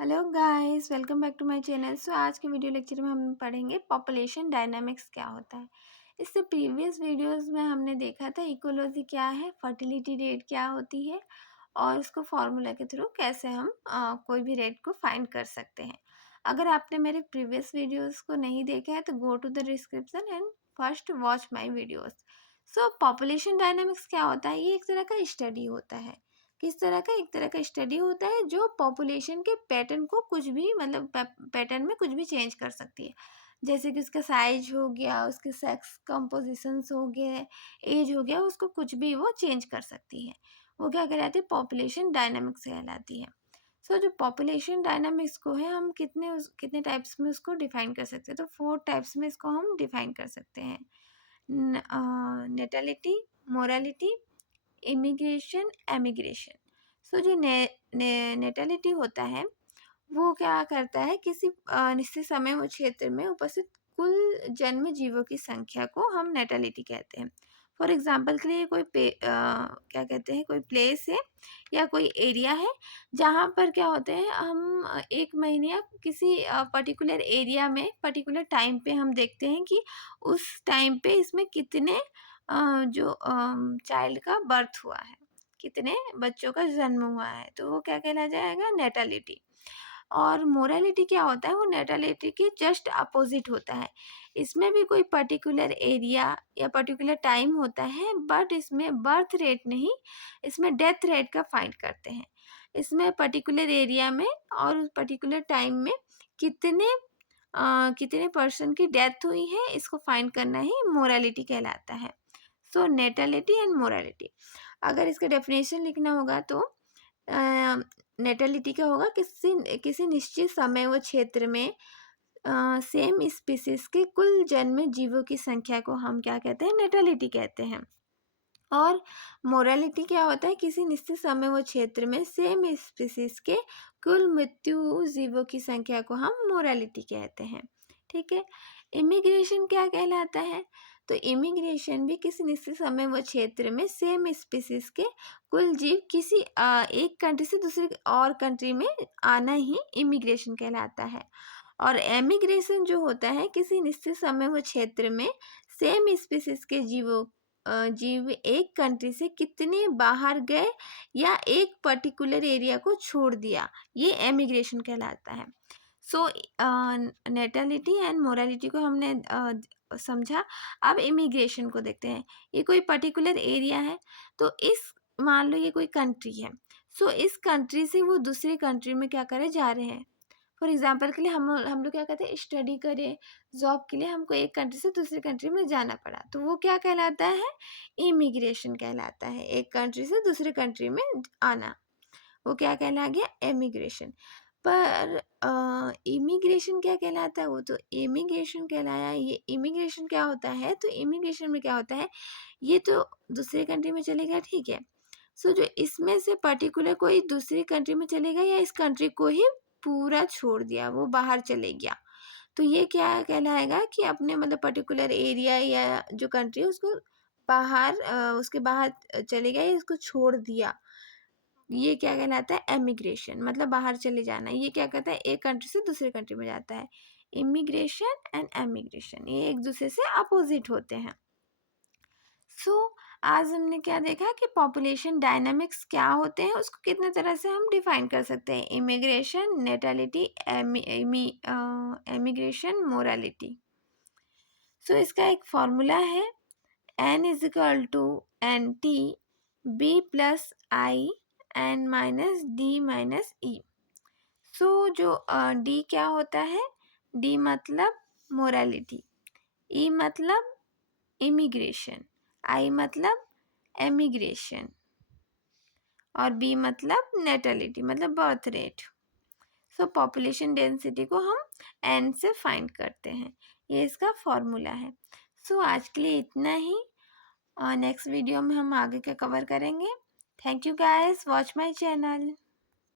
Hello guys, welcome back to my channel. So आज के video lecture में हम पढ़ेंगे पॉपुलेशन डायनामिक्स क्या होता है। इससे प्रीवियस वीडियोस में हमने देखा था इकोलॉजी क्या है, फर्टिलिटी रेट क्या होती है और उसको फार्मूला के थ्रू कैसे हम कोई भी रेट को फाइंड कर सकते हैं। अगर आपने मेरे प्रीवियस वीडियोस को नहीं देखा है तो go to the description and first watch my videos. So population dynamics क्या होता है, ये एक तरह का स्टडी होता है। किस तरह का, एक तरह का स्टडी होता है जो पॉपुलेशन के पैटर्न को कुछ भी मतलब पैटर्न में कुछ भी चेंज कर सकती है। जैसे कि उसका साइज हो गया, उसके सेक्स कंपोजिशंस हो गए, एज हो गया, उसको कुछ भी वो चेंज कर सकती है। वो क्या कहलाती है, पॉपुलेशन डायनामिक्स कहलाती है। सो जो पॉपुलेशन डायनामिक्स को है हम कितने टाइप्स में उसको डिफाइन कर सकते हैं, तो 4 टाइप्स में इसको हम डिफाइन कर सकते हैं। Natality, mortality, immigration, emigration. So जो नेटेलिटी होता है वो क्या करता है, किसी निश्चित समय व क्षेत्र में उपस्थित कुल जन्म जीवों की संख्या को हम नेटेलिटी कहते हैं। फॉर एग्जाम्पल के लिए क्या कहते हैं, कोई प्लेस है या कोई एरिया है जहाँ पर क्या होते हैं, हम एक महीने या किसी पर्टिकुलर एरिया में पर्टिकुलर टाइम पे हम देखते हैं कि उस टाइम पे इसमें कितने जो चाइल्ड का बर्थ हुआ है, कितने बच्चों का जन्म हुआ है, तो वो क्या कहला जाएगा, नेटालिटी। और मोरालिटी क्या होता है, वो नेटालिटी के जस्ट अपोजिट होता है। इसमें भी कोई पर्टिकुलर एरिया या पर्टिकुलर टाइम होता है, बट इसमें बर्थ रेट नहीं, इसमें डेथ रेट का फाइंड करते हैं। इसमें पर्टिकुलर एरिया में और उस पर्टिकुलर टाइम में कितने पर्सन की डेथ हुई है, इसको फाइंड करना ही मोरालिटी कहलाता है। सो नेटेलिटी एंड मोरालिटी, अगर इसका डेफिनेशन लिखना होगा तो नेटेलिटी क्या होगा, किसी किसी निश्चित समय व क्षेत्र में सेम स्पीसीज के कुल जन्म जीवों की संख्या को हम क्या कहते हैं, नेटेलिटी कहते हैं। और मोरालिटी क्या होता है, किसी निश्चित समय व क्षेत्र में सेम स्पीसीज के कुल मृत्यु जीवों की संख्या को हम मोरालिटी कहते हैं। ठीक है। इमिग्रेशन क्या कहलाता है, तो इमिग्रेशन भी किसी निश्चित समय व क्षेत्र में सेम स्पीसीज के कुल जीव किसी एक कंट्री से दूसरी और कंट्री में आना ही इमिग्रेशन कहलाता है। और एमिग्रेशन जो होता है, किसी निश्चित समय व क्षेत्र में सेम स्पीसीज के जीव एक कंट्री से कितने बाहर गए या एक पर्टिकुलर एरिया को छोड़ दिया, ये एमिग्रेशन कहलाता है। सो नेटेलिटी एंड मोरालिटी को हमने समझा। अब इमिग्रेशन को देखते हैं। ये कोई पर्टिकुलर एरिया है, तो इस मान लो ये कोई कंट्री है। सो इस कंट्री से वो दूसरी कंट्री में क्या करे, जा रहे हैं। फॉर एग्जाम्पल के लिए हम लोग क्या कहते हैं, स्टडी करें, जॉब के लिए हमको एक कंट्री से दूसरी कंट्री में जाना पड़ा, तो वो क्या कहलाता है, इमिग्रेशन कहलाता है। एक कंट्री से दूसरी कंट्री में आना, वो क्या कहला गया, एमिग्रेशन। पर इमिग्रेशन क्या कहलाता है, वो तो इमिग्रेशन कहलाया। ये इमिग्रेशन क्या होता है, तो इमिग्रेशन में क्या होता है, ये तो दूसरी कंट्री में चलेगा, ठीक है। सो जो इसमें से पर्टिकुलर कोई दूसरी कंट्री में चलेगा या इस कंट्री को ही पूरा छोड़ दिया, वो बाहर चले गया, तो ये क्या कहलाएगा कि अपने मतलब पर्टिकुलर एरिया या जो कंट्री है उसको उसके बाहर चले गया या इसको छोड़ दिया, ये क्या कहलाता है, एमिग्रेशन। मतलब बाहर चले जाना। ये क्या कहता है, एक कंट्री से दूसरे कंट्री में जाता है। इमिग्रेशन एंड एमिग्रेशन ये एक दूसरे से अपोजिट होते हैं। सो आज हमने क्या देखा कि पॉपुलेशन डायनामिक्स क्या होते हैं, उसको कितने तरह से हम डिफाइन कर सकते हैं, immigration, natality, emigration, mortality. So इसका एक फॉर्मूला है, n is equal to N T B plus I N minus D minus E. So जो डी क्या होता है, डी मतलब मोरालिटी, ई मतलब इमिग्रेशन, आई मतलब एमिग्रेशन और बी मतलब नेटेलिटी मतलब बर्थ रेट। सो पॉपुलेशन डेंसिटी को हम एन से फाइंड करते हैं, ये इसका फॉर्मूला है। सो आज के लिए इतना ही, और नेक्स्ट वीडियो में हम आगे का कवर करेंगे। Thank you guys, watch my channel.